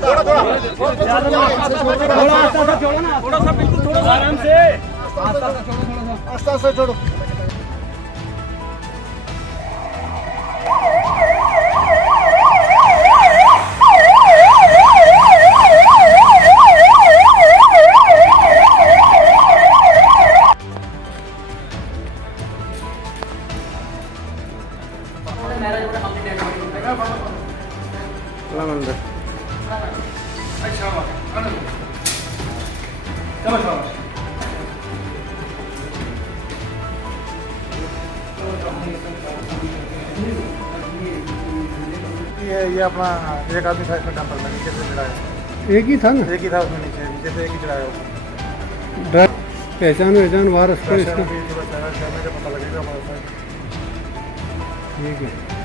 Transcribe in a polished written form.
थोड़ा थोड़ा छोड़ो ना, थोड़ा सा बिल्कुल थोड़ा सा आराम से आस्ते आस्ते छोड़ो। ये अपना एक आदमी था इसमें डंपर में नीचे से चढ़ाया। एक ही था ना? एक ही था उसमें, नीचे से एक ही चढ़ाया ऊपर। पहचान वारस को इसका पता लगेगा। ठीक है।